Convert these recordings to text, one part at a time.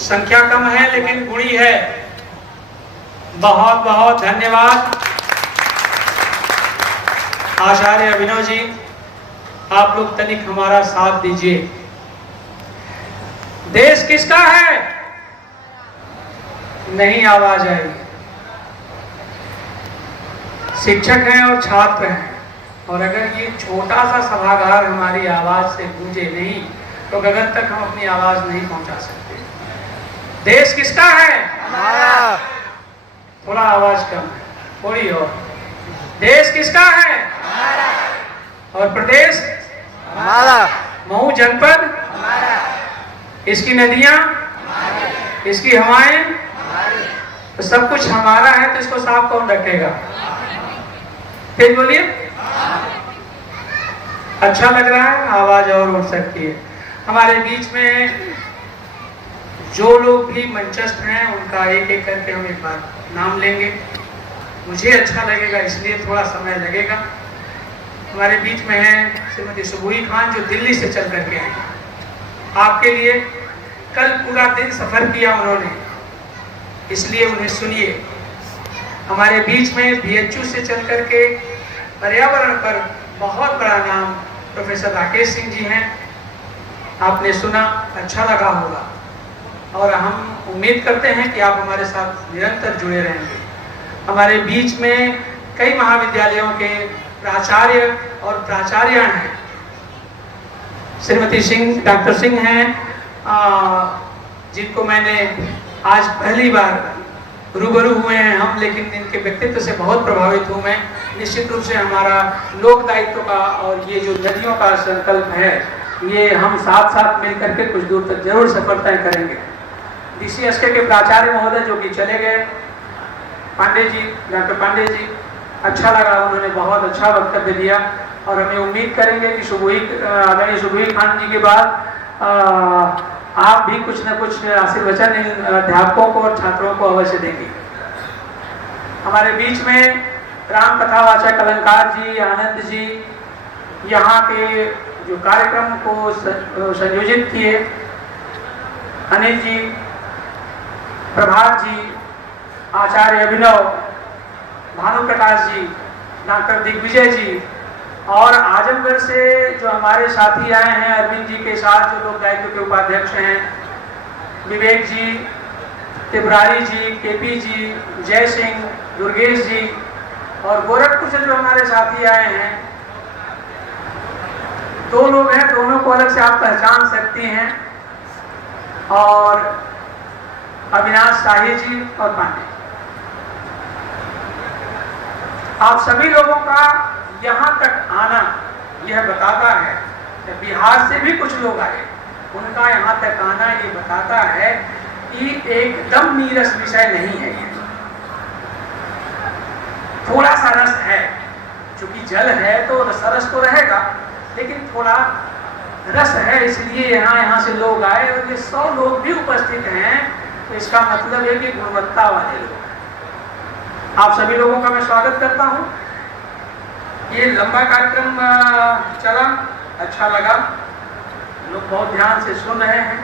संख्या कम है लेकिन गुणी है। बहुत बहुत धन्यवाद। आचार्य अभिनव जी, आप लोग तनिक हमारा साथ दीजिए। देश किसका है? नहीं आवाज आई। शिक्षक हैं और छात्र हैं, और अगर ये छोटा सा सभागार हमारी आवाज से गूंजे नहीं तो गगन तक हम अपनी आवाज नहीं पहुंचा सकते। देश किसका है? हमारा। थोड़ा आवाज कम है, थोड़ी और। देश किसका है? हमारा। और प्रदेश? हमारा। महू जनपद? हमारा। इसकी नदियां? इसकी हवाएं? तो सब कुछ हमारा है, तो इसको साफ कौन रखेगा? फिर बोलिए। अच्छा लग रहा है, आवाज और उठ सकती है। हमारे बीच में जो लोग भी मंचस्थ हैं उनका एक एक करके हम एक बार नाम लेंगे। मुझे अच्छा लगेगा, इसलिए थोड़ा समय लगेगा। हमारे बीच में है श्रीमती सुबुई खान, जो दिल्ली से चल करके आई। आपके लिए कल पूरा दिन सफर किया उन्होंने, इसलिए उन्हें सुनिए। हमारे बीच में बीएचयू से चल करके पर्यावरण पर बहुत बड़ा नाम प्रोफेसर राकेश सिंह जी हैं। आपने सुना, अच्छा लगा होगा, और हम उम्मीद करते हैं कि आप हमारे साथ निरंतर जुड़े रहेंगे। हमारे बीच में कई महाविद्यालयों के प्राचार्य और प्राचार्य हैं। श्रीमती सिंह, डॉक्टर सिंह हैं, जिनको मैंने आज पहली बार रूबरू हुए हैं हम, लेकिन इनके व्यक्तित्व से बहुत प्रभावित हूँ मैं। निश्चित रूप से हमारा लोक दायित्व का और ये जो नदियों का संकल्प है, ये हम साथ साथ मिलकर के कुछ दूर तक जरूर सफर तय करेंगे। डीसीएसके के प्राचार्य महोदय जो कि चले गए, पांडे जी, डॉक्टर पांडे जी, अच्छा लगा, उन्होंने बहुत अच्छा वक्तव्य दिया, और हमें उम्मीद करेंगे कि आदरणीय सुबुई खान जी के बाद आप भी कुछ न कुछ आशीर्वचन इन अध्यापकों को और छात्रों को अवश्य देंगे। हमारे बीच में राम कथावाचक अलंकार जी, आनंद जी, यहाँ के जो कार्यक्रम को संयोजित किए, अनिल जी, प्रभात जी, आचार्य अभिनव, भानु प्रकाश जी, डॉक्टर दिग्विजय जी, और आजमगढ़ से जो हमारे साथी आए हैं अरविंद जी के साथ, जो लोक दायित्व के उपाध्यक्ष हैं, विवेक जी, तिवारी जी, केपी जी, जय सिंह, दुर्गेश जी, और गोरखपुर से जो हमारे साथी आए हैं, दो लोग हैं, दोनों को अलग से आप पहचान सकती हैं, और अविनाश शाही जी और पांडे। आप सभी लोगों का यहाँ तक आना यह बताता है कि बिहार से भी कुछ लोग आए, उनका यहाँ तक आना ये बताता है कि एकदम नीरस विषय नहीं है। ये थोड़ा सा रस है, क्योंकि जल है तो रस तो रहेगा, लेकिन थोड़ा रस है, इसलिए यहाँ से लोग आए, और ये 100 लोग भी उपस्थित हैं, तो इसका मतलब है कि गुणवत्ता वाले लोग। आप सभी लोगों का मैं स्वागत करता हूँ। ये लंबा कार्यक्रम चला, अच्छा लगा, लोग बहुत ध्यान से सुन रहे हैं।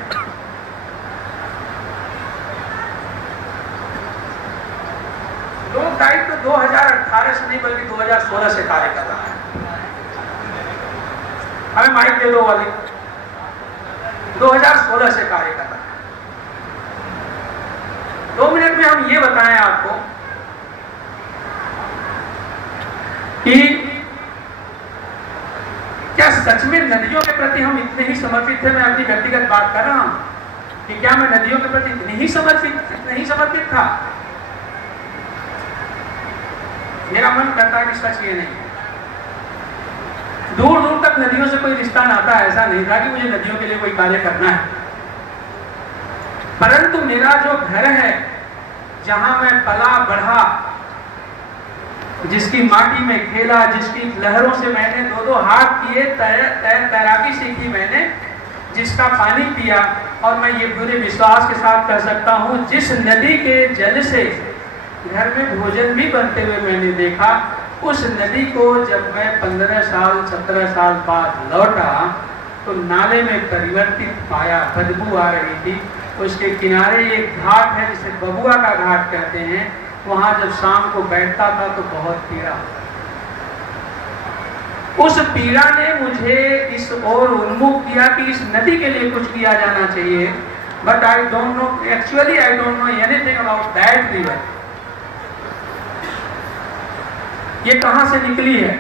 लोक दायित्व 2018 से नहीं बल्कि 2016 से कार्य कर रहा है। हमें माइक दे दो वाली। 2016 से कार्य कर रहा है। 2 मिनट में हम ये बताएं आपको कि क्या सच में नदियों के प्रति हम इतने ही समर्पित थे। मैं अपनी व्यक्तिगत बात कर रहा हूं कि क्या मैं नदियों के प्रति इतने ही समर्पित था। मेरा मन करता है कि सच ये नहीं है। दूर दूर तक नदियों से कोई रिश्ता नाता ऐसा नहीं था कि मुझे नदियों के लिए कोई कार्य करना है, परंतु मेरा जो घर है, जहां मैं पला बढ़ा, जिसकी माटी में खेला, जिसकी लहरों से मैंने 2-2 हाथ किए, तैराकी सीखी मैंने, जिसका पानी पिया, और मैं ये पूरे विश्वास के साथ कह सकता हूँ, जिस नदी के जल से घर में भोजन भी बनते हुए मैंने देखा, उस नदी को जब मैं 15 साल 17 साल बाद लौटा तो नाले में परिवर्तित पाया, बदबू आ रही थी। उसके किनारे एक घाट है जिसे बबुआ का घाट कहते हैं। वहां जब शाम को बैठता था तो बहुत पीड़ा होता था। उस पीड़ा ने मुझे इस ओर उन्मुख किया कि इस नदी के लिए कुछ किया जाना चाहिए। But I don't know, actually I don't know anything about that river. ये कहां से निकली है,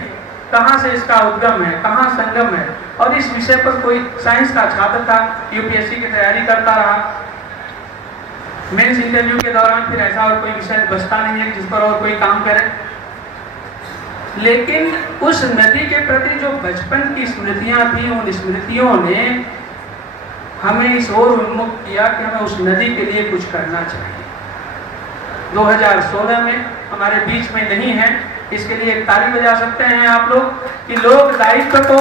कहां से इसका उद्गम है, कहां संगम है। और इस विषय पर कोई साइंस का छात्र था, यूपीएससी की तैयारी करता रहा। मेंस इंटरव्यू के दौरान फिर ऐसा और कोई विषय बचता नहीं है जिस पर और कोई काम करे। लेकिन उस नदी के प्रति जो बचपन की स्मृतियां थी, उन स्मृतियों ने हमें इस ओर उन्मुख किया कि हमें उस नदी के लिए कुछ करना चाहिए। 2016 में हमारे बीच में नहीं है, इसके लिए एक ताली बजा सकते हैं आप लोग कि लोक दायित्व को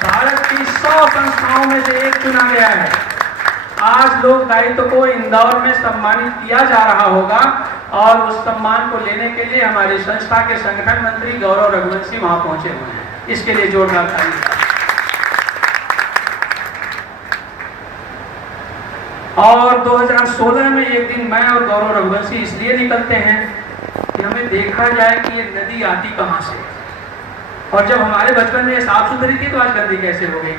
भारत की 100 संस्थाओं में से एक चुना गया है। आज लोक दायित्व को इंदौर में सम्मानित किया जा रहा होगा और उस सम्मान को लेने के लिए हमारी संस्था के संगठन मंत्री गौरव रघुवंशी वहां पहुंचे हुए हैं। इसके लिए जोरदार ताली। और 2016 में एक दिन मैं और गौरव रघुवंशी इसलिए निकलते हैं कि हमें देखा जाए कि ये नदी आती कहां से, और जब हमारे बचपन में ये साफ सुथरी थी तो आज गंदी कैसे हो गई।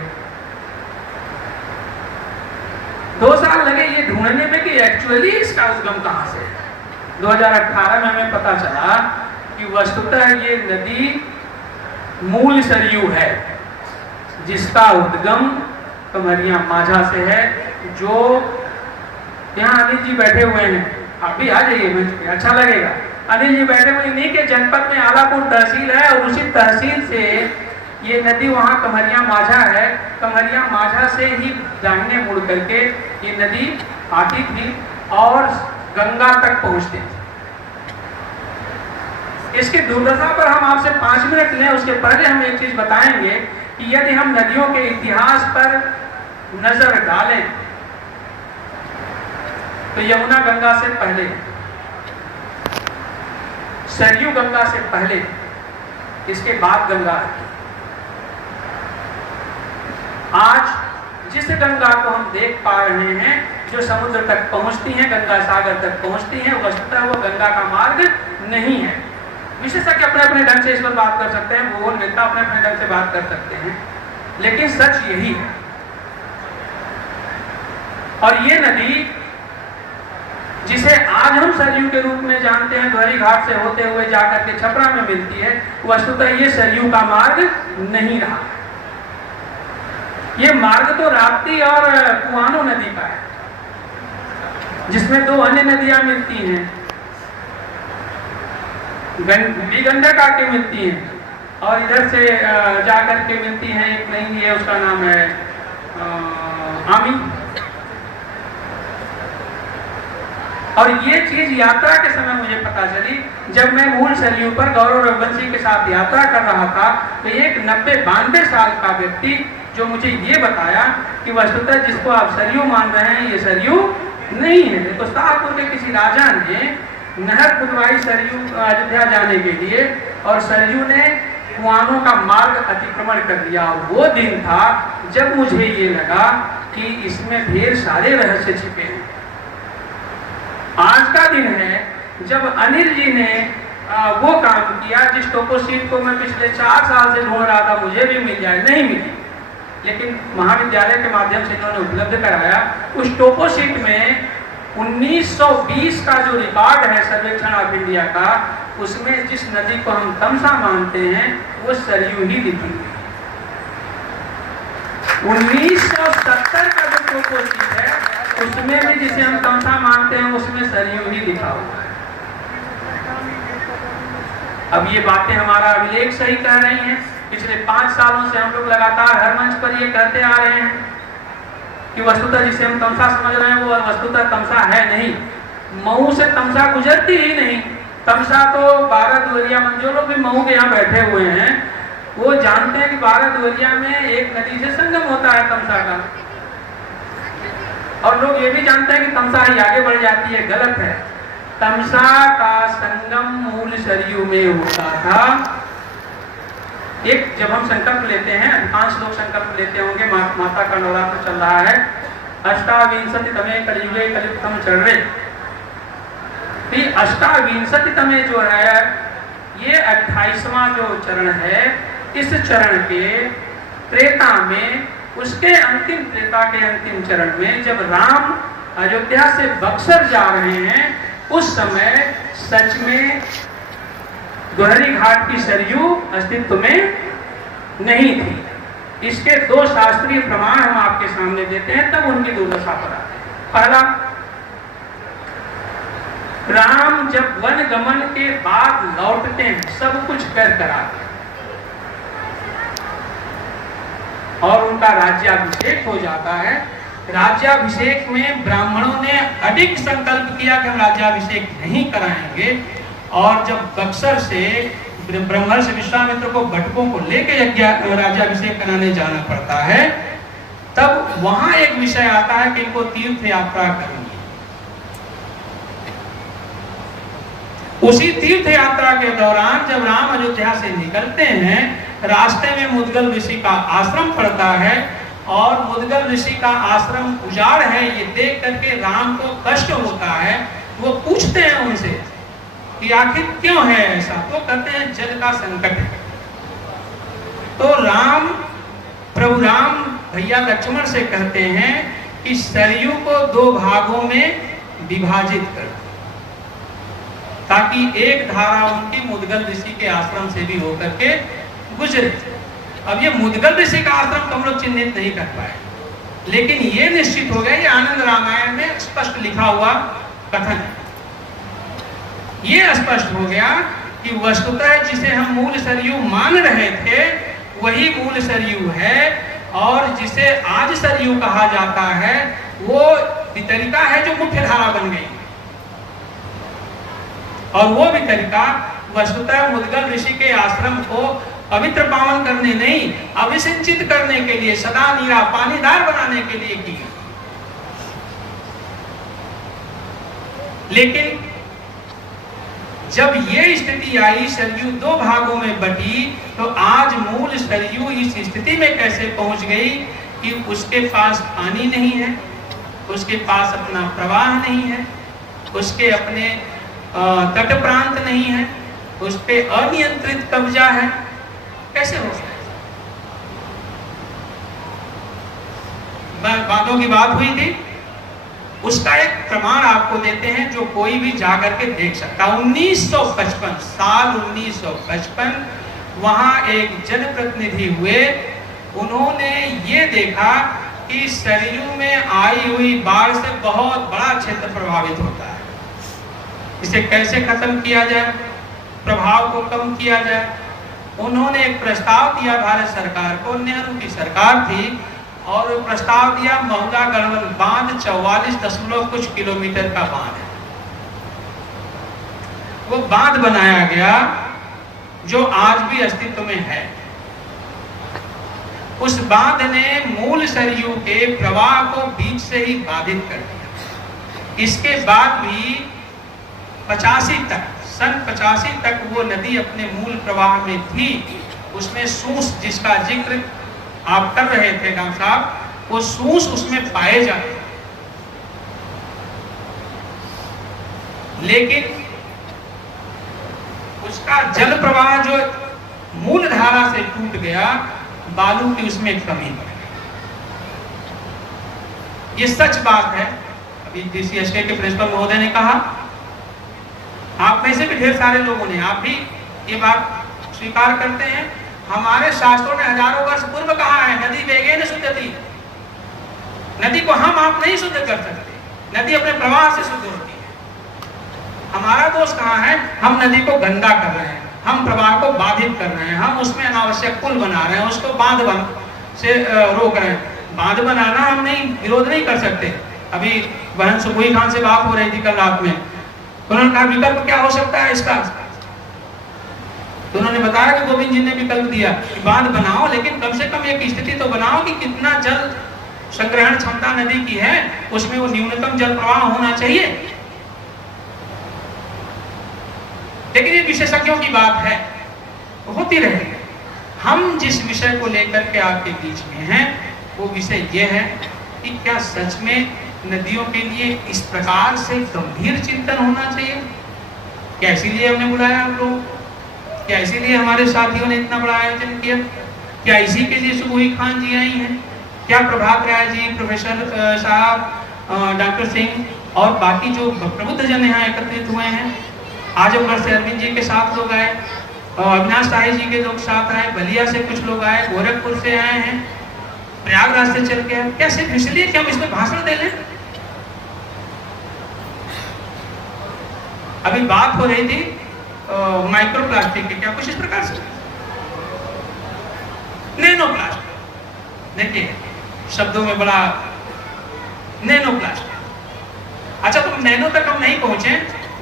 2 साल लगे ये ढूंढने में कि एक्चुअली इसका उद्गम कहां से है। 2018 में हमें पता चला कि वस्तुतः ये नदी मूल सरयू है, जिसका उद्गम कमरिया माझा से है। जो यहाँ अनिल जी बैठे हुए हैं, आप भी आ जाइए मंच पे, अच्छा लगेगा। अनिल जी बैठे हुए, इन्हीं के जनपद में आलापुर तहसील है और उसी तहसील से ये नदी वहाँ कमरिया माझा है। कमरिया माझा से ही दाहिने मुड़ करके ये नदी आती थी और गंगा तक पहुँचती थी। इसकी दुर्दशा पर हम आपसे 5 मिनट लें, उसके पहले हम एक चीज बताएंगे कि यदि हम नदियों के इतिहास पर नजर डालें तो यमुना गंगा से पहले, सरयू गंगा से पहले, इसके बाद गंगा आती। आज जिस गंगा को हम देख पा रहे हैं, जो समुद्र तक पहुंचती हैं, गंगा सागर तक पहुंचती हैं, वस्तुतः वो गंगा का मार्ग नहीं है। विशेषज्ञ अपने अपने ढंग से इस पर बात कर सकते हैं, भूगोल नेता अपने अपने ढंग से बात कर सकते हैं, लेकिन सच यही है। और ये नदी जिसे आज हम सरयू के रूप में जानते हैं, द्वारी घाट से होते हुए जाकर के छपरा में मिलती है, वस्तुतः ये सरयू का मार्ग नहीं रहा। ये मार्ग तो राप्ती और कुआनो नदी का है, जिसमें 2 अन्य नदियां मिलती हैं, गंडक आके मिलती हैं और इधर से जाकर के मिलती हैं, एक नहीं है, उसका नाम है आमी। और ये चीज यात्रा के समय मुझे पता चली, जब मैं मूल सरयू पर गौरव रघुवंशी के साथ यात्रा कर रहा था, तो एक 90-92 साल का व्यक्ति जो मुझे ये बताया कि वस्तुतः जिसको आप सरयू मान रहे हैं, ये सरयू नहीं है। तो शाहपुर के किसी राजा ने नहर खुदवाई सरयू अयोध्या जाने के लिए, और सरयू ने कुआनों का मार्ग अतिक्रमण कर दिया। और वो दिन था जब मुझे ये लगा कि इसमें ढेर सारे रहस्य छिपे हैं। आज का दिन है जब अनिल जी ने वो काम किया जिस टोपोशीट को मैं पिछले 4 साल से ढूंढ रहा था, मुझे भी मिल जाए, नहीं मिली, लेकिन महाविद्यालय के माध्यम से इन्होंने उपलब्ध कराया। उस टोपोशीट में 1920 का जो रिकॉर्ड है सर्वेक्षण ऑफ इंडिया का, उसमें जिस नदी को हम तमसा मानते हैं वो सरयू ही दिखी। 1970 का जो टोपोशीट है उसमें भी जिसे हम तमसा मानते हैं उसमें सरयू ही दिखा हुआ है। अब ये बातें हमारा अभिलेख सही कह रही हैं। पिछले 5 सालों से हम लोग लगातार हर मंच पर ये कहते आ रहे हैं कि वस्तुतः जिसे हम तमसा समझ रहे हैं वो वस्तुतः तमसा है नहीं। मऊ से तमसा गुजरती ही नहीं। तमसा तो 12 दुवरिया में, जो लोग भी मऊ के यहाँ बैठे हुए हैं वो जानते हैं कि 12 दुवरिया में एक नदी से संगम होता है तमसा का, और लोग ये भी जानते हैं कि तमसा ही आगे बढ़ जाती है। गलत है। तमसा का संगम मूल सरयू में होता था। एक जब हम संकल्प लेते हैं, अधिकांश लोग संकल्प लेते होंगे, माता का नवरात्र चल रहा है, अष्टाविंशतितमे कलियुगे कलियुगतम चरणे। ये अष्टाविंशतितमे जो है ये 28वां जो चरण है, इस चरण के त्रेता में, उसके अंतिम त्रेता के अंतिम चरण में जब राम अयोध्या से बक्सर जा रहे हैं, उस समय सच में दोहरी घाट की सरयू अस्तित्व में नहीं थी। इसके दो शास्त्रीय प्रमाण हम आपके सामने देते हैं, तब उनकी दुर्दशा पर आते हैं। पहला, राम जब वन गमन के बाद लौटते हैं, सब कुछ कर आते हैं और उनका राज्याभिषेक हो जाता है। राज्याभिषेक में ब्राह्मणों ने अडिग संकल्प किया कि हम राज्याभिषेक नहीं कराएंगे, और जब बक्सर से ब्रह्मर्षि विश्वामित्र को बटकों को लेके राज्याभिषेक कराने जाना पड़ता है, तब वहां एक विषय आता है कि इनको तीर्थ यात्रा करेंगे। उसी तीर्थ यात्रा के दौरान जब राम अयोध्या से निकलते हैं, रास्ते में मुद्गल ऋषि का आश्रम पड़ता है, और मुद्गल ऋषि का आश्रम उजाड़ है, ये देख करके राम को कष्ट होता है। वो पूछते हैं उनसे कि आखिर क्यों है ऐसा, तो कहते हैं जल का संकट है। तो प्रभु राम भैया लक्ष्मण से कहते हैं कि सरयू को 2 भागों में विभाजित कर, ताकि एक धारा उनकी मुद्गल ऋषि के आश्रम से भी होकर के गुजरे। अब ये मुद्गल ऋषि का आश्रम तो हम लोग चिन्हित नहीं कर पाए, लेकिन ये निश्चित हो गया, ये आनंद रामायण में स्पष्ट लिखा हुआ कथन है। ये स्पष्ट हो गया कि वस्तुतः जिसे हम मूल सरयू मान रहे थे वही मूल सरयू है, और जिसे आज सरयू कहा जाता है वो वितरिका है जो मुख्य धारा बन गई, और वो वितरिका वस्तुतः मुद्गल ऋषि के आश्रम को पवित्र पावन करने नहीं, अभिसिंचित करने के लिए, सदा नीरा पानीदार बनाने के लिए की। लेकिन जब ये स्थिति आई, सरयू 2 भागों में बटी, तो आज मूल सरयू इस स्थिति में कैसे पहुंच गई कि उसके पास पानी नहीं है, उसके पास अपना प्रवाह नहीं है, उसके अपने तट प्रांत नहीं है, उस पे अनियंत्रित कब्जा है, कैसे हो सकता? बातों की बात हुई थी, उसका एक प्रमाण आपको देते हैं जो कोई भी जाकर के देख सकता। 1955 साल 1955 वहां एक जनप्रतिनिधि हुए, उन्होंने ये देखा कि सरयू में आई हुई बाढ़ से बहुत बड़ा क्षेत्र प्रभावित होता है। इसे कैसे खत्म किया जाए, प्रभाव को कम किया जाए। उन्होंने एक प्रस्ताव दिया भारत सरकार को, नेहरू की सरकार थी, और प्रस्ताव दिया महुदा गढ़वाल बांध 44 कुछ किलोमीटर का बांध है। वो बांध बनाया गया जो आज भी अस्तित्व में है। उस बांध ने मूल सरयू के प्रवाह को बीच से ही बाधित कर दिया। इसके बाद भी 85 तक, सन 85 तक वो नदी अपने मूल प्रवाह में थी। उसमें सूस, जिसका जिक्र आप कर रहे थे डॉक्टर साहब, वो सूस उसमें पाए जाते, लेकिन उसका जल प्रवाह जो मूल धारा से टूट गया, बालू की उसमें कमी पड़ गई। ये सच बात है। अभी DCSK के प्रिंसिपल महोदय ने कहा, आप में से भी ढेर सारे लोगों ने, आप भी ये बात स्वीकार करते हैं। हमारे शास्त्रों ने हजारों वर्ष पूर्व कहा है, नदी वेगेन शुद्धति, नदी को हम आप नहीं शुद्ध कर सकते, नदी अपने प्रवाह से शुद्ध होती है। हमारा दोष कहाँ है? हम नदी को गंदा कर रहे हैं, हम प्रवाह को बाधित कर रहे हैं, हम उसमें अनावश्यक पुल बना रहे हैं, उसको बांध से रोक रहे हैं। बांध बनाना हम नहीं, विरोध नहीं कर सकते। अभी बहन सुबुही खान से बात हो रही थी कल रात में, उन्होंने कहा विकल्प क्या हो सकता है इसका, तो उन्होंने बताया कि गोविंद जी ने विकल्प दिया कि बांध बनाओ, लेकिन कम से कम एक स्थिति तो बनाओ कि कितना जल संग्रहण क्षमता नदी की है, उसमें वो न्यूनतम जल प्रवाह होना चाहिए। लेकिन ये विशेषज्ञों की बात है, होती रहेगी। हम जिस विषय को लेकर के आपके बीच में हैं, वो विषय ये है कि क्या सच में नदियों के लिए इस प्रकार से गंभीर चिंतन होना चाहिए? क्या इसीलिए हमने बुलाया आप लोग? क्या इसीलिए हमारे साथियों ने इतना बड़ा आयोजन किया? क्या इसी के लिए सुबोही खान जी आई हैं? क्या प्रभात राय जी, प्रोफेसर साहब, डॉक्टर सिंह और बाकी जो प्रबुद्ध जन यहाँ एकत्रित हुए हैं, आजमगढ़ से अरविंद जी के साथ लोग आए, अविनाश साही जी के लोग साथ आए, बलिया से कुछ लोग आए, गोरखपुर से आए हैं, प्रयागराज से चल के आए। क्या सिर्फ इसलिए कि हम इसमें भाषण दे लें? अभी बात हो रही थी माइक्रो प्लास्टिक की, क्या कुछ इस प्रकार से नैनो प्लास्टिक, देखिए शब्दों में बड़ा नैनो प्लास्टिक। अच्छा, तो नैनो तक हम नहीं पहुंचे।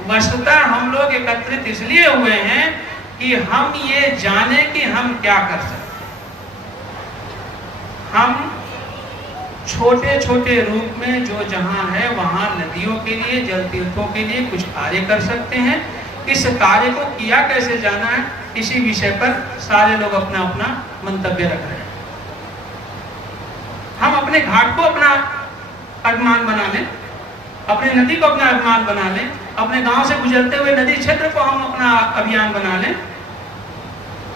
वस्तुतः हम लोग एकत्रित इसलिए हुए हैं कि हम ये जाने कि हम क्या कर सकते हैं। हम छोटे छोटे रूप में जो जहां है वहां नदियों के लिए, जल तीर्थों के लिए कुछ कार्य कर सकते हैं। इस कार्य को किया कैसे जाना है, इसी विषय पर सारे लोग अपना अपना मंतव्य रख रहे हैं। हम अपने घाट को अपना अभिमान बना लें, अपनी नदी को अपना अभिमान बना लें, अपने गांव से गुजरते हुए नदी क्षेत्र को हम अपना अभियान बना लें।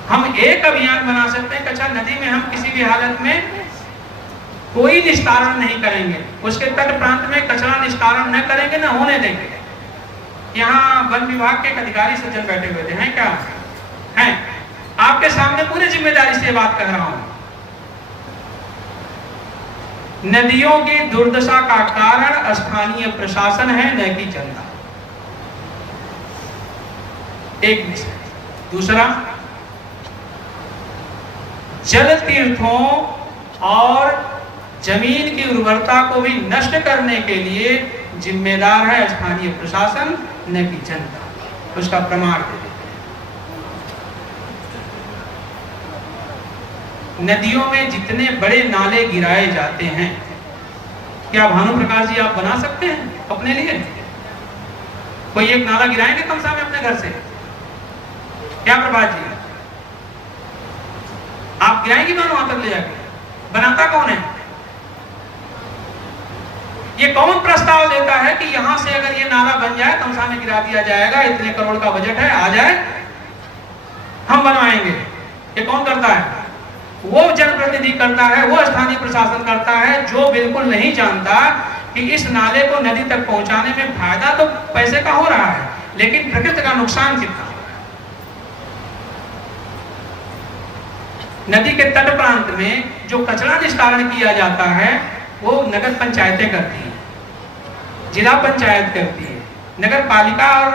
हम एक अभियान बना सकते हैं, कच्छा नदी में हम किसी भी हालत में कोई निस्तारण नहीं करेंगे, उसके तट प्रांत में कचरा निस्तारण न करेंगे, न होने देंगे। यहाँ वन विभाग के एक अधिकारी सज्जन बैठे हुए थे, हैं क्या? हैं। आपके सामने पूरी जिम्मेदारी से बात कह रहा हूं। नदियों की दुर्दशा का कारण स्थानीय प्रशासन है, न कि जनता। एक विषय। दूसरा, जल तीर्थों और जमीन की उर्वरता को भी नष्ट करने के लिए जिम्मेदार है स्थानीय प्रशासन, न कि जनता। उसका प्रमाण दे देते हैं। नदियों में जितने बड़े नाले गिराए जाते हैं, क्या भानु प्रकाश जी आप बना सकते हैं अपने लिए? कोई एक नाला गिराएंगे कम से कम अपने घर से? क्या प्रभात जी आप गिराएंगे वहां तक ले जाके? बनाता कौन है? ये कौन प्रस्ताव देता है कि यहां से अगर ये नाला बन जाए, तमसा में गिरा दिया जाएगा, इतने करोड़ का बजट है, आ जाए हम बनवाएंगे? ये कौन करता है? वो जनप्रतिनिधि करता है, वो स्थानीय प्रशासन करता है, जो बिल्कुल नहीं जानता कि इस नाले को नदी तक पहुंचाने में फायदा तो पैसे का हो रहा है, लेकिन प्रकृति का नुकसान कितना। नदी के तट प्रांत में जो कचरा निस्तारण किया जाता है वो नगर पंचायतें करती हैं, जिला पंचायत करती है, नगर पालिका और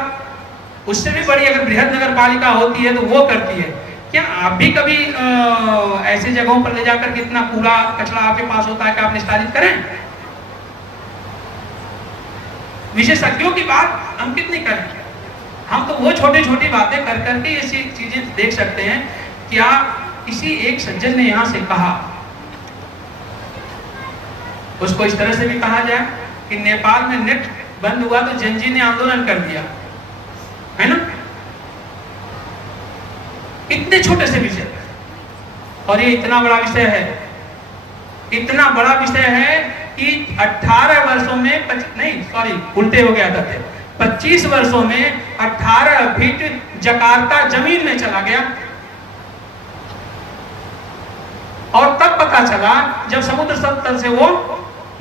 उससे भी बड़ी अगर बृहद नगर पालिका होती है तो वो करती है। क्या आप भी कभी ऐसे जगहों पर ले जाकर के इतना कूड़ा कचरा आपके पास होता है कि आप निस्तारित करें? विशेषज्ञों की बात हम कितनी करें? हम तो वो छोटी छोटी बातें कर करके ये चीजें देख सकते हैं। क्या किसी एक सज्जन ने यहां से कहा, उसको इस तरह से भी कहा जाए कि नेपाल में नेट बंद हुआ तो जनजी ने आंदोलन कर दिया, है ना? इतने छोटे से विषय, और ये इतना बड़ा विषय है, इतना बड़ा विषय है कि 18 वर्षों में उल्टे हो गया था, 25 वर्षों में 18 फीट जकार्ता जमीन में चला गया। और तब पता चला जब समुद्र तल से वो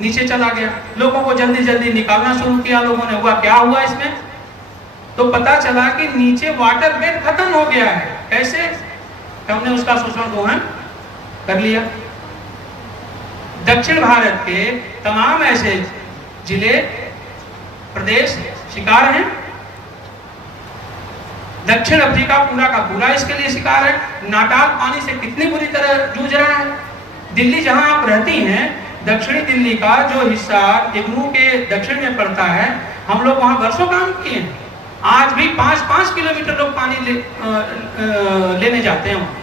नीचे चला गया, लोगों को जल्दी जल्दी निकालना शुरू किया लोगों ने। हुआ क्या हुआ इसमें? तो पता चला कि नीचे वाटर वेट खत्म हो गया है। कैसे? हमने उसका शोषण दोहन कर लिया। दक्षिण भारत के तमाम ऐसे जिले प्रदेश शिकार हैं। दक्षिण अफ्रीका पूरा का पूरा इसके लिए शिकार है। नाटाल पानी से कितनी बुरी तरह जूझ रहा है। दिल्ली जहां आप रहती हैं, दक्षिणी दिल्ली का जो हिस्सा इग्नू के दक्षिण में पड़ता है, हम लोग वहां वर्षों काम किए हैं। आज भी 5-5 किलोमीटर लोग पानी लेने जाते हैं वहां।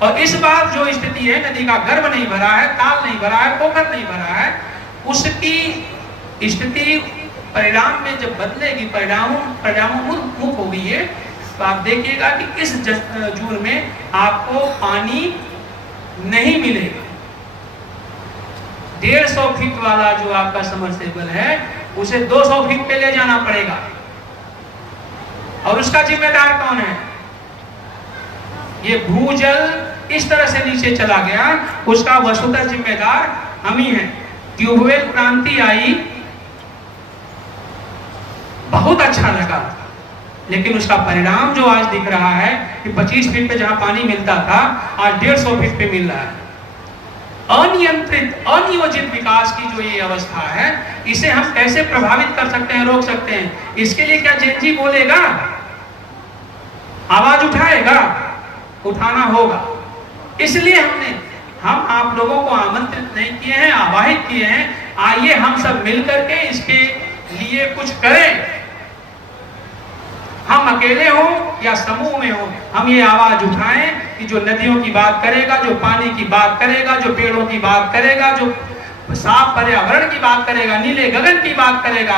और इस बार जो स्थिति है, नदी का गर्भ नहीं भरा है, ताल नहीं भरा है, पोखर नहीं भरा है, उसकी स्थिति परिणाम में जब बदलेगी, परिणामोन्मुख होगी ये, तो आप देखिएगा कि इस जून में आपको पानी नहीं मिलेगा। 150 फीट वाला जो आपका समरसेबल है उसे 200 फीट पे ले जाना पड़ेगा। और उसका जिम्मेदार कौन है? ये भूजल इस तरह से नीचे चला गया, उसका वस्तुतः जिम्मेदार हम ही हैं। ट्यूबवेल क्रांति आई, बहुत अच्छा लगा, लेकिन उसका परिणाम जो आज दिख रहा है कि 25 फीट पे जहां पानी मिलता था आज 150 फीट पे मिल रहा है। अनियंत्रित अनियोजित विकास की जो ये अवस्था है, इसे हम कैसे प्रभावित कर सकते हैं, रोक सकते हैं? इसके लिए क्या जेनजी बोलेगा, आवाज उठाएगा? उठाना होगा। इसलिए हम आप लोगों को आमंत्रित नहीं किए हैं, आवाहित किए हैं, आइए हम सब मिलकर के इसके लिए कुछ करें। हम अकेले हो या समूह में हो, हम ये आवाज उठाएं कि जो नदियों की बात करेगा, जो पानी की बात करेगा, जो पेड़ों की बात करेगा, जो साफ पर्यावरण की बात करेगा, नीले गगन की बात करेगा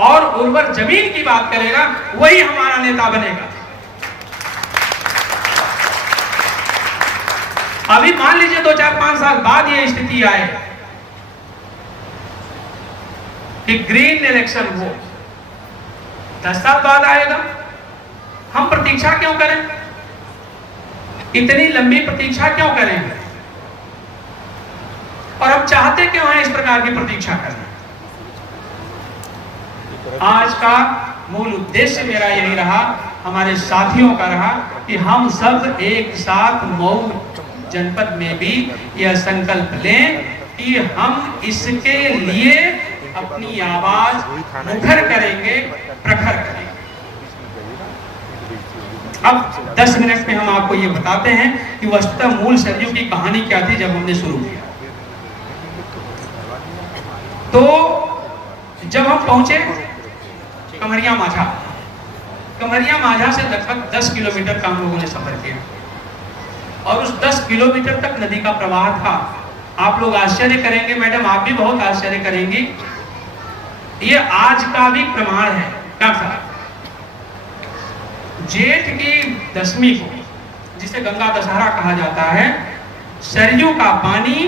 और उर्वर जमीन की बात करेगा, वही हमारा नेता बनेगा। अभी मान लीजिए 2, 4, 5 साल बाद ये स्थिति आए कि ग्रीन इलेक्शन हो, 10 साल बाद आएगा। हम प्रतीक्षा क्यों करें? इतनी लंबी प्रतीक्षा क्यों करें? और हम चाहते क्यों हैं इस प्रकार की प्रतीक्षा करना? आज का मूल उद्देश्य मेरा यही रहा, हमारे साथियों का रहा कि हम सब एक साथ मऊ जनपद में भी यह संकल्प लें कि हम इसके लिए अपनी आवाज मुखर करेंगे, प्रखर करेंगे। अब 10 मिनट में हम आपको ये बताते हैं कि वस्तुतः मूल सरयू की कहानी क्या थी जब हमने शुरू किया। तो जब हम पहुंचे कमरिया माझा, कमरिया माझा से लगभग 10 किलोमीटर का हम लोगों ने सफर किया और उस 10 किलोमीटर तक नदी का प्रवाह था। आप लोग आश्चर्य करेंगे, मैडम आप भी बहुत आश्चर्य करेंगी, ये आज का भी प्रमाण है। क्या था? जेठ की 10वीं को, जिसे गंगा दशहरा कहा जाता है, सरयू का पानी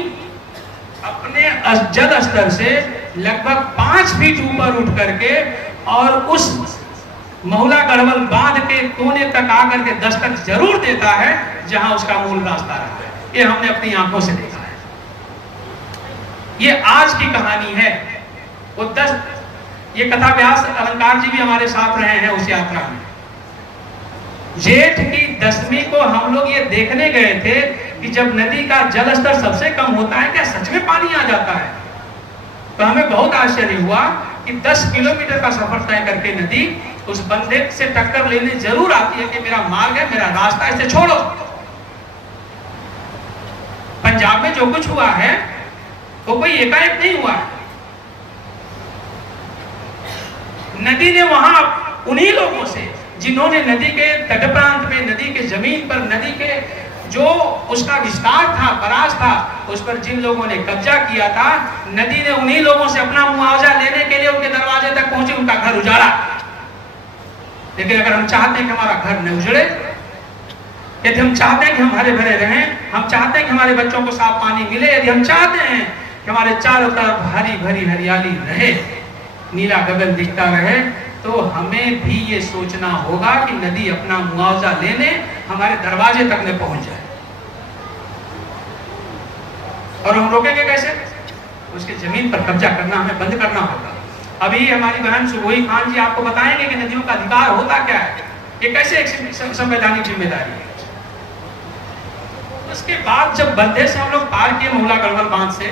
अपने जल स्तर से लगभग 5 फीट ऊपर उठ करके और उस महुला गढ़वल बांध के कोने तक आकर के दस्तक जरूर देता है जहां उसका मूल रास्ता रहता है। ये हमने अपनी आंखों से देखा है। ये आज की कहानी है। वो ये कथा व्यास अलंकार जी भी हमारे साथ रहे हैं उस यात्रा में। जेठ की 10वीं को हम लोग ये देखने गए थे कि जब नदी का जल स्तर सबसे कम होता है, क्या सच में पानी आ जाता है? तो हमें बहुत आश्चर्य हुआ कि 10 किलोमीटर का सफर तय करके नदी उस बंदे से टक्कर लेने जरूर आती है कि मेरा मार्ग है, मेरा रास्ता, इसे छोड़ो। पंजाब में जो कुछ हुआ है वो कोई एकाएक नहीं हुआ है। नदी ने वहां उन्हीं लोगों से जिन्होंने नदी के तट प्रांत में, नदी के जमीन पर, नदी के जो उसका विस्तार था, परास था, उस पर जिन लोगों ने कब्जा किया था, नदी ने उन्हीं लोगों से अपना मुआवजा लेने के लिए उनके दरवाजे तक पहुंची, उनका घर उजाड़ा। लेकिन अगर हम चाहते हैं कि हमारा घर न उजड़े, यदि हम चाहते हैं कि हम हरे भरे रहें, हम चाहते हैं कि हमारे बच्चों को साफ पानी मिले, यदि हम चाहते हैं कि हमारे चारों तरफ हरी भरी हरियाली रहे, नीला गगन दिखता रहे, तो हमें भी ये सोचना होगा कि नदी अपना मुआवजा लेने हमारे दरवाजे तक में पहुंच जाए। और हम रोकेंगे कैसे? उसकी जमीन पर कब्जा करना हमें बंद करना होगा। अभी हमारी बहन सुबोई खान जी आपको बताएंगे कि नदियों का अधिकार होता क्या है, ये कैसे एक संवैधानिक जिम्मेदारी है। उसके बाद जब बंदे से हम लोग पार किए महुला गढ़वल बांध से,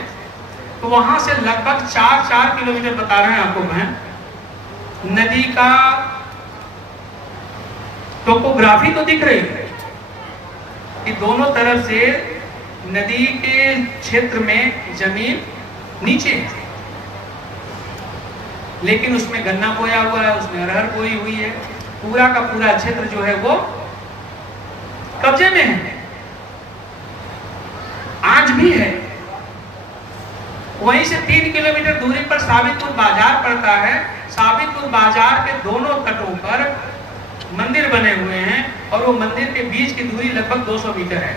तो वहां से लगभग 4 किलोमीटर बता रहे हैं आपको बहन, नदी का टोपोग्राफी तो दिख रही है कि दोनों तरफ से नदी के क्षेत्र में जमीन नीचे है, लेकिन उसमें गन्ना बोया हुआ है, उसमें अरहर बोई हुई है, पूरा का पूरा क्षेत्र जो है वो कब्जे में है, आज भी है। वहीं से 3 किलोमीटर दूरी पर साबितपुर बाजार पड़ता है। साबितपुर बाजार के दोनों तटों पर मंदिर बने हुए हैं और वो मंदिर के बीच की दूरी लगभग 200 मीटर है।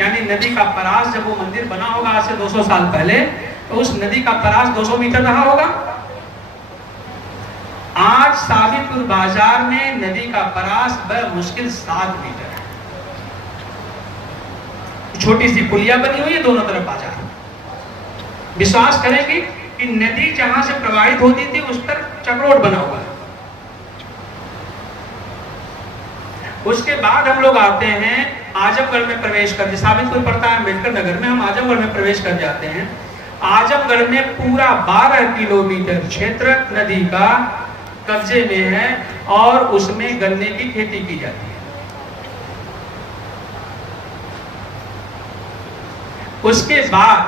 यानी नदी का परास जब वो मंदिर बना होगा आज से 200 साल पहले, तो उस नदी का परास 200 मीटर रहा होगा। आज साबितपुर बाजार में नदी का परास मुश्किल 7 मीटर है। छोटी सी पुलिया बनी हुई है दोनों तरफ बाजार। विश्वास करेंगे कि नदी जहां से प्रवाहित होती थी उस पर चक्रोट बना हुआ है। उसके बाद हम लोग आते हैं आजमगढ़ में प्रवेश कर, साबितपुर पड़ता है अम्बेडकर नगर में, हम आजमगढ़ में प्रवेश कर जाते हैं। आजमगढ़ में पूरा 12 किलोमीटर क्षेत्र नदी का कब्जे में है और उसमें गन्ने की खेती की जाती है। उसके बाद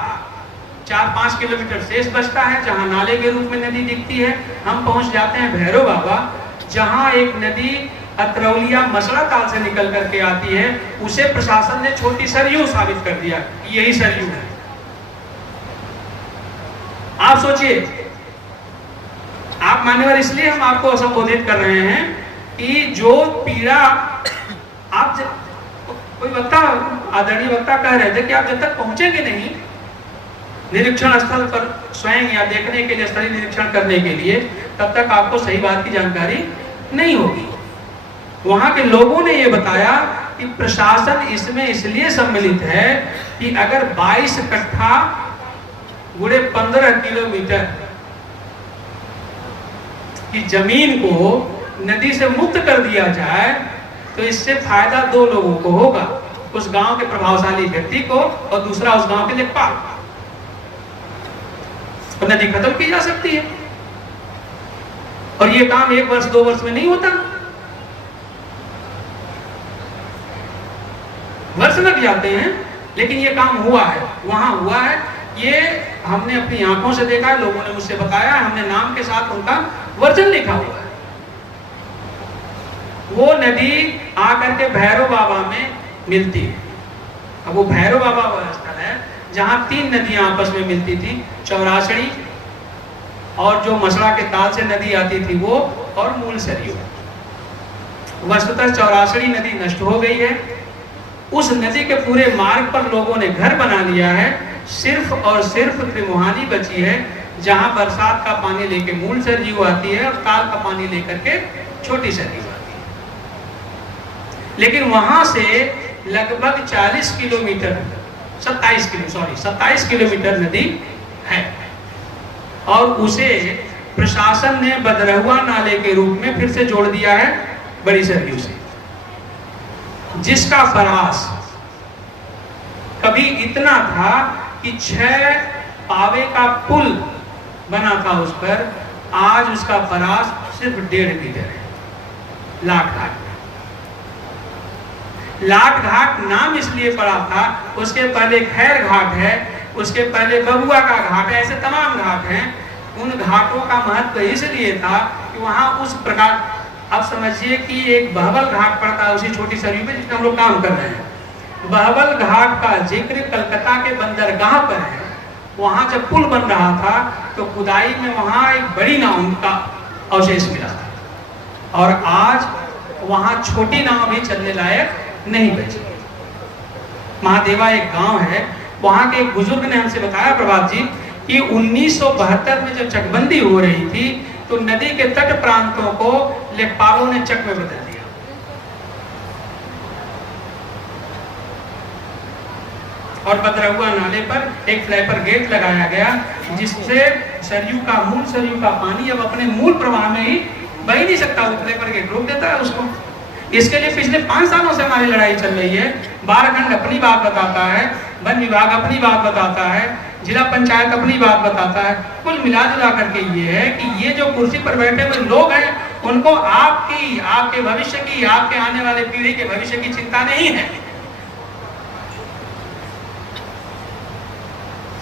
4-5 किलोमीटर शेष बचता है जहां नाले के रूप में नदी दिखती है। हम पहुंच जाते हैं भैरव बाबा, जहां एक नदी अतरौलिया मसड़ा ताल से निकल करके आती है। उसे प्रशासन ने छोटी सरयू साबित कर दिया, यही सरयू है। आप सोचिए, आप मान्यवर, इसलिए हम आपको संबोधित कर रहे हैं कि जो पीड़ा आप कोई वक्ता, आदरणीय वक्ता कह रहे थे कि आप जब तक पहुंचेंगे नहीं निरीक्षण स्थल पर स्वयं या देखने के लिए, स्थलीय निरीक्षण करने के लिए, तब तक आपको सही बात की जानकारी नहीं होगी। वहां के लोगों ने यह बताया कि प्रशासन इसमें इसलिए सम्मिलित है कि अगर 22 कट्ठा गुणे 15 किलोमीटर की जमीन को नदी से मुक्त कर दिया जाए तो इससे फायदा 2 लोगों को होगा, उस गांव के प्रभावशाली व्यक्ति को और दूसरा उस गांव के लेखपाल। तो नदी खत्म की जा सकती है और यह काम 1 वर्ष 2 वर्ष में नहीं होता, वर्ष लग जाते हैं, लेकिन ये काम हुआ है, वहां हुआ है। ये हमने अपनी आंखों से देखा है, लोगों ने मुझसे बताया, हमने नाम के साथ उनका वर्जन लिखा हुआ है। वो नदी आकर के भैरव बाबा में मिलती है। अब वो भैरव बाबा वह स्थल है जहां 3 नदियां आपस में मिलती थी, चौरासड़ी और जो मसड़ा के ताल से नदी आती थी वो, और मूल सरयू। वस्तुतः चौरासड़ी नदी नष्ट हो गई है। उस नदी के पूरे मार्ग पर लोगों ने घर बना लिया है। सिर्फ और सिर्फ त्रिमुहानी बची है जहां बरसात का पानी लेके मूल सरयू आती है और ताल का पानी लेकर के छोटी सरयू आती है। लेकिन वहां से लगभग 40 किलोमीटर 27 किलोमीटर नदी है और उसे प्रशासन ने बदरहुआ नाले के रूप में फिर से जोड़ दिया है बड़ी सरयू से, जिसका फरास कभी इतना था कि 6 पावे का पुल बना था उस पर, आज उसका फरास सिर्फ 1.5 मीटर है। लाट घाट। लाट घाट नाम इसलिए पड़ा था, उसके पहले खैर घाट है, उसके पहले बबुआ का घाट है, ऐसे तमाम घाट हैं। उन घाटों का महत्व इसलिए था कि वहां उस प्रकार, अब समझिए कि एक बहबल घाट पड़ता है उसी छोटी सरयू में जिसमें हम लोग काम कर रहे हैं। बहबल घाट का जिक्र कलकत्ता के बंदरगाह पर है। वहां जब पुल बन रहा था तो खुदाई में वहां एक बड़ी नाव का अवशेष मिला था और आज वहां छोटी नाव भी चलने लायक नहीं बची। महादेवा एक गांव है, वहां के एक बुजुर्ग ने हमसे बताया, प्रभात जी, कि 1972 में जब चकबंदी हो रही थी तो नदी के तट प्रांतों को लेखपालों ने चक में बदल दिया और बदरहुआ नाले पर एक फ्लैपर गेट लगाया गया जिससे सरयू का पानी अब अपने मूल प्रवाह में ही बह नहीं सकता। वो फ्लैपर गेट रोक देता है उसको। इसके लिए पिछले 5 सालों से हमारी लड़ाई चल रही है। बारखंड अपनी बात बताता है, वन विभाग अपनी बात बताता है, जिला पंचायत अपनी बात बताता है। कुल मिला जुला करके ये है कि ये जो कुर्सी पर बैठे हुए लोग हैं उनको आपकी, आपके भविष्य की, आपके आने वाले पीढ़ी के भविष्य की चिंता नहीं है।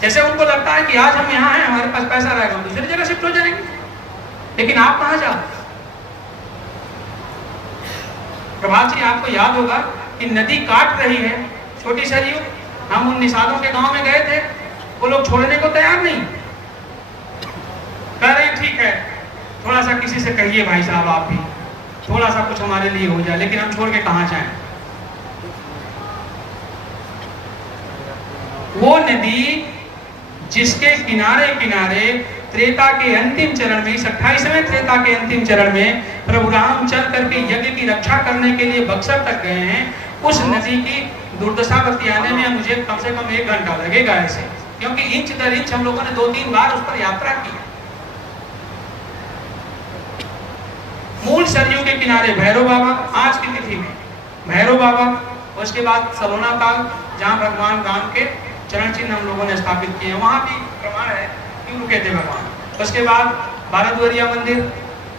जैसे उनको लगता है कि आज हम यहाँ हैं, हमारे पास पैसा रहेगा, हम दूसरी जगह शिफ्ट हो जाएंगे, लेकिन आप कहाँ जाओ? प्रभात जी, आपको याद होगा कि नदी काट रही है छोटी सरयू। हम उन निषादों के गांव में गए थे, वो लोग छोड़ने को तैयार नहीं, कह रहे हैं ठीक है, थोड़ा सा किसी से कहिए भाई साहब आप भी, थोड़ा सा कुछ हमारे लिए हो जाए, लेकिन हम छोड़ के कहाँ जाएं? वो नदी जिसके किनारे किनारे त्रेता के अंतिम चरण में, 28वें त्रेता के अंतिम चरण में प्रभु राम चल करके यज्ञ की रक्षा करने के लिए बक्सर तक गए हैं, उस नदी की दुर्दशा बतियाने में मुझे कम से कम 1 घंटा लगेगा ऐसे, क्योंकि इंच दर इंच हम लोगों ने 2-3 बार उस पर यात्रा की। मूल सरयू के किनारे भैरव बाबा, आज की तिथि में भैरव बाबा, उसके बाद सलोना ताल जहाँ भगवान राम के चरण चिन्ह हम लोगों ने स्थापित किए, वहाँ भी प्रमाण है क्यों रुके थे भगवान। उसके बाद भारतवरिया मंदिर,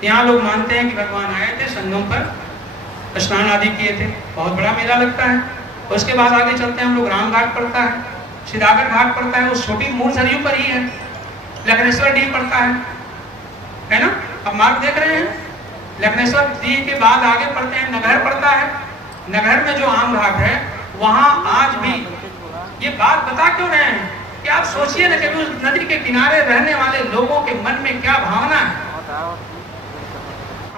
यहाँ लोग मानते हैं कि भगवान आए थे, संगम पर स्नान आदि किए थे, बहुत बड़ा मेला लगता है। उसके बाद आगे चलते हैं हम लोग, राम घाट पड़ता है, सिदागर घाट पड़ता है, उस छोटी मूल सरयू पर ही है, लखनेश्वर डीह पड़ता है ना, अब मार्ग देख रहे हैं। लखनेश्वर डीह के बाद आगे पड़ते हैं, नगहर पड़ता है। नगहर में जो आम घाट है, वहाँ आज भी ये बात बता क्यों रहे हैं कि आप सोचिए ना, कभी उस नदी के किनारे रहने वाले लोगों के मन